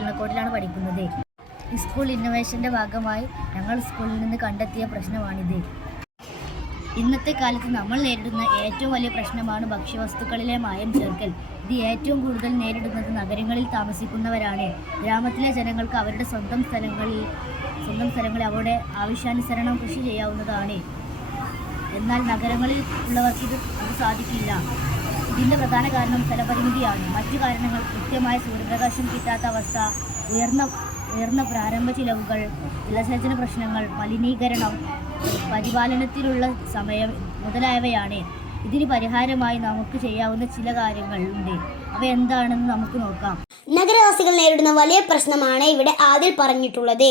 കിളക്കോട്ടിലാണ് പഠിക്കുന്നത്. സ്കൂൾ ഇന്നൊവേഷൻ്റെ ഭാഗമായി ഞങ്ങൾ സ്കൂളിൽ നിന്ന് കണ്ടെത്തിയ പ്രശ്നമാണിത്. ഇന്നത്തെ കാലത്ത് നമ്മൾ നേരിടുന്ന ഏറ്റവും വലിയ പ്രശ്നമാണ് ഭക്ഷ്യവസ്തുക്കളിലെ മായം ചേർക്കൽ. ഇത് ഏറ്റവും കൂടുതൽ നേരിടുന്നത് നഗരങ്ങളിൽ താമസിക്കുന്നവരാണ്. ഗ്രാമത്തിലെ ജനങ്ങൾക്ക് അവരുടെ സ്വന്തം സ്ഥലങ്ങളിൽ അവരുടെ ആവശ്യാനുസരണം കൃഷി ചെയ്യാവുന്നതാണ്. എന്നാൽ നഗരങ്ങളിൽ ഉള്ളവർക്ക് ഇത് സാധിക്കില്ല. ഇതിൻ്റെ പ്രധാന കാരണം സ്ഥലപരിമിതിയാണ്. മറ്റു കാരണങ്ങൾ കൃത്യമായ സൂര്യപ്രകാശം കിട്ടാത്ത അവസ്ഥ, ഉയർന്ന പ്രാരംഭ ചിലവുകൾ, ജലസേചന പ്രശ്നങ്ങൾ, മലിനീകരണം, പരിപാലനത്തിലുള്ള സമയം മുതലായവയാണ്. ഇതിന് പരിഹാരമായി നമുക്ക് ചെയ്യാവുന്ന ചില കാര്യങ്ങളുണ്ട്. അവ എന്താണെന്ന് നമുക്ക് നോക്കാം. നഗരവാസികൾ നേരിടുന്ന വലിയ പ്രശ്നമാണ് ഇവിടെ ആദ്യം പറഞ്ഞിട്ടുള്ളത്.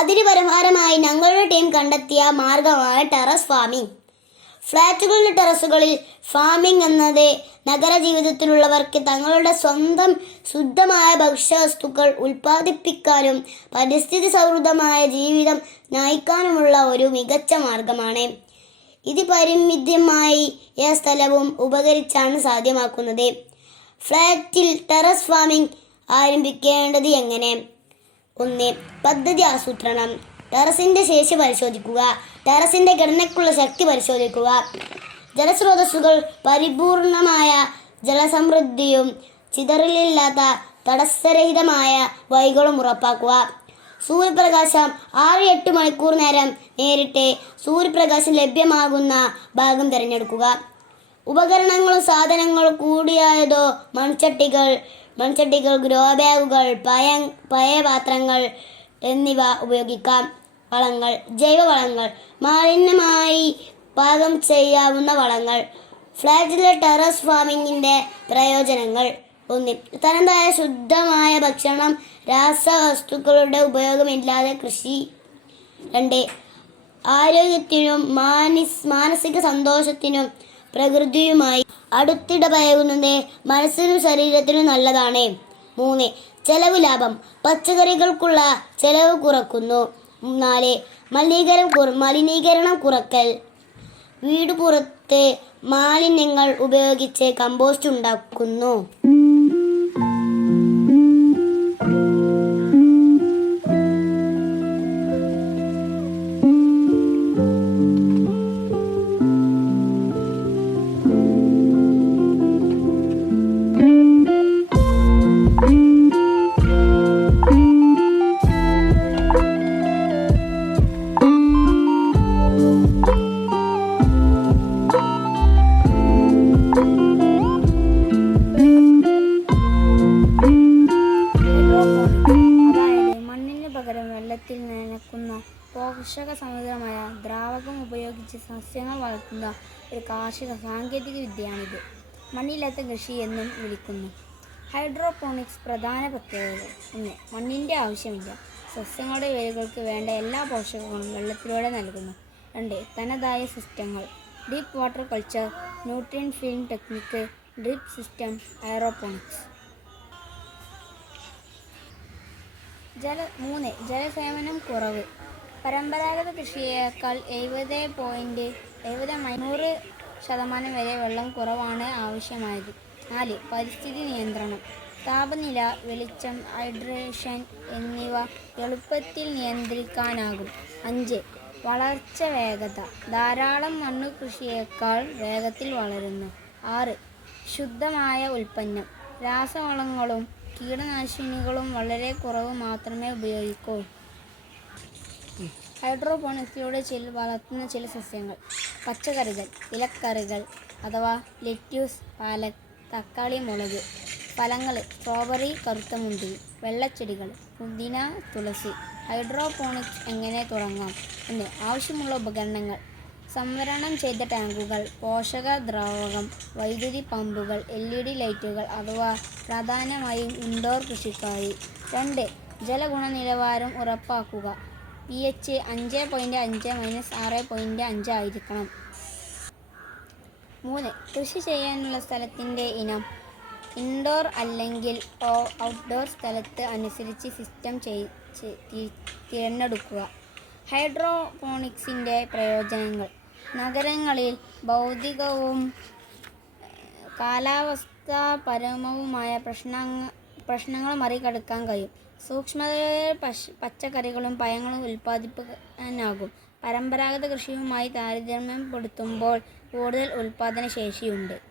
അതിന് പരിഹാരമായി ഞങ്ങളുടെ ടീം കണ്ടെത്തിയ മാർഗമാണ് ടെറസ് ഫാമിംഗ്. ഫ്ലാറ്റുകളുടെ ടെറസുകളിൽ ഫാമിംഗ് എന്നത് നഗര ജീവിതത്തിലുള്ളവർക്ക് തങ്ങളുടെ സ്വന്തം ശുദ്ധമായ ഭക്ഷ്യവസ്തുക്കൾ ഉൽപ്പാദിപ്പിക്കാനും പരിസ്ഥിതി സൗഹൃദമായ ജീവിതം നയിക്കാനുമുള്ള ഒരു മികച്ച മാർഗമാണ്. ഇത് പരിമിതമായ സ്ഥലവും ഉപകരിച്ചാണ് സാധ്യമാക്കുന്നത്. ഫ്ലാറ്റിൽ ടെറസ് ഫാമിംഗ് ആരംഭിക്കേണ്ടത് എങ്ങനെ? 1. പദ്ധതി ആസൂത്രണം. ടെറസിൻ്റെ ശേഷി പരിശോധിക്കുക. ടെറസിൻ്റെ ഘടനയ്ക്കുള്ള ശക്തി പരിശോധിക്കുക. ജലസ്രോതസ്സുകൾ പരിപൂർണമായ ജലസമൃദ്ധിയും ചിതറലില്ലാത്ത തടസ്സരഹിതമായ വഴികളും ഉറപ്പാക്കുക. സൂര്യപ്രകാശം 6-8 മണിക്കൂർ നേരം നേരിട്ട് സൂര്യപ്രകാശം ലഭ്യമാകുന്ന ഭാഗം തിരഞ്ഞെടുക്കുക. ഉപകരണങ്ങളും സാധനങ്ങളും കൂടിയായതോ മൺചട്ടികൾ, ഗ്രോ ബാഗുകൾ, പഴയ പാത്രങ്ങൾ എന്നിവ ഉപയോഗിക്കാം. വളങ്ങൾ. ജൈവവളങ്ങൾ. മാലിന്യമായി പാകം ചെയ്യാവുന്ന വളങ്ങൾ. ഫ്ലാറ്റിലെ ടെറസ് ഫാമിങ്ങിൻ്റെ പ്രയോജനങ്ങൾ. 1. തനതായ ശുദ്ധമായ ഭക്ഷണം, രാസവസ്തുക്കളുടെ ഉപയോഗമില്ലാതെ കൃഷി. 2. ആരോഗ്യത്തിനും മാനസിക സന്തോഷത്തിനും പ്രകൃതിയുമായി അടുത്തിടപഴകുന്നത് മനസ്സിനും ശരീരത്തിനും നല്ലതാണ്. 3. ചെലവ് ലാഭം. പച്ചക്കറികൾക്കുള്ള ചെലവ് കുറക്കുന്നു. 4. മലിനീകരണം കുറക്കൽ. വീട് പുറത്ത് മാലിന്യങ്ങൾ ഉപയോഗിച്ച് കമ്പോസ്റ്റ് ഉണ്ടാക്കുന്നു. വെള്ളത്തിൽ നനയ്ക്കുന്ന പോഷക സമൃദ്ധമായ ദ്രാവകം ഉപയോഗിച്ച് സസ്യങ്ങൾ വളർത്തുന്ന ഒരു കാർഷിക സാങ്കേതിക വിദ്യയാണിത്. മണ്ണില്ലാത്ത കൃഷി എന്നും വിളിക്കുന്നു. ഹൈഡ്രോപോണിക്സ് പ്രധാന പ്രത്യേകതകൾ. 1. മണ്ണിൻ്റെ ആവശ്യമില്ല. സസ്യങ്ങളുടെ വേരുകൾക്ക് വേണ്ട എല്ലാ പോഷകങ്ങളും വെള്ളത്തിലൂടെ നൽകുന്നു. 2. തനതായ സിസ്റ്റങ്ങൾ. Deep water culture, nutrient film technique, drip system, aeroponics. 3. ജലസേവനം കുറവ്. പരമ്പരാഗത കൃഷിയേക്കാൾ 70-100% വരെ വെള്ളം കുറവാണ് ആവശ്യമായത്. 4. പരിസ്ഥിതി നിയന്ത്രണം. താപനില, വെളിച്ചം, ഹൈഡ്രേഷൻ എന്നിവ എളുപ്പത്തിൽ നിയന്ത്രിക്കാനാകും. 5. വളർച്ച വേഗത. ധാരാളം മണ്ണ് കൃഷിയേക്കാൾ വേഗത്തിൽ വളരുന്നു. 6. ശുദ്ധമായ ഉൽപ്പന്നം. രാസവളങ്ങളും കീടനാശിനികളും വളരെ കുറവ് മാത്രമേ ഉപയോഗിക്കൂ. ഹൈഡ്രോപോണിക്സിലൂടെ വളർത്തുന്ന ചില സസ്യങ്ങൾ. പച്ചക്കറികൾ, ഇലക്കറികൾ അഥവാ ലെറ്റ്യൂസ്, പാലക്, തക്കാളി, മുളക്. ഫലങ്ങൾ. സ്ട്രോബെറി, കറുത്ത മുന്തിരി. വെള്ളച്ചെടികൾ, പുതിന, തുളസി. ഹൈഡ്രോപോണിക്സ് എങ്ങനെ തുടങ്ങാം? 1. ആവശ്യമുള്ള ഉപകരണങ്ങൾ. സംവരണം ചെയ്ത ടാങ്കുകൾ, പോഷക ദ്രാവകം, വൈദ്യുതി പമ്പുകൾ, LED ലൈറ്റുകൾ അഥവാ പ്രധാനമായും ഇൻഡോർ കൃഷിക്കായി. 2. ജലഗുണനിലവാരം ഉറപ്പാക്കുക. pH 5.5-6.5 ആയിരിക്കണം. 3. കൃഷി ചെയ്യാനുള്ള സ്ഥലത്തിൻ്റെ ഇനം. ഇൻഡോർ അല്ലെങ്കിൽ ഔട്ട്ഡോർ സ്ഥലത്ത് അനുസരിച്ച് സിസ്റ്റം തിരഞ്ഞെടുക്കുക. ഹൈഡ്രോപോണിക്സിൻ്റെ പ്രയോജനങ്ങൾ. നഗരങ്ങളിൽ ഭൗതികവും കാലാവസ്ഥാപരവുമായ പ്രശ്നങ്ങൾ മറികടക്കാൻ കഴിയും. സൂക്ഷ്മതയോടെ പച്ചക്കറികളും പഴങ്ങളും ഉൽപ്പാദിപ്പിക്കാനാകും. പരമ്പരാഗത കൃഷിയുമായി താരതമ്യപ്പെടുത്തുമ്പോൾ കൂടുതൽ ഉൽപ്പാദന ശേഷിയുണ്ട്.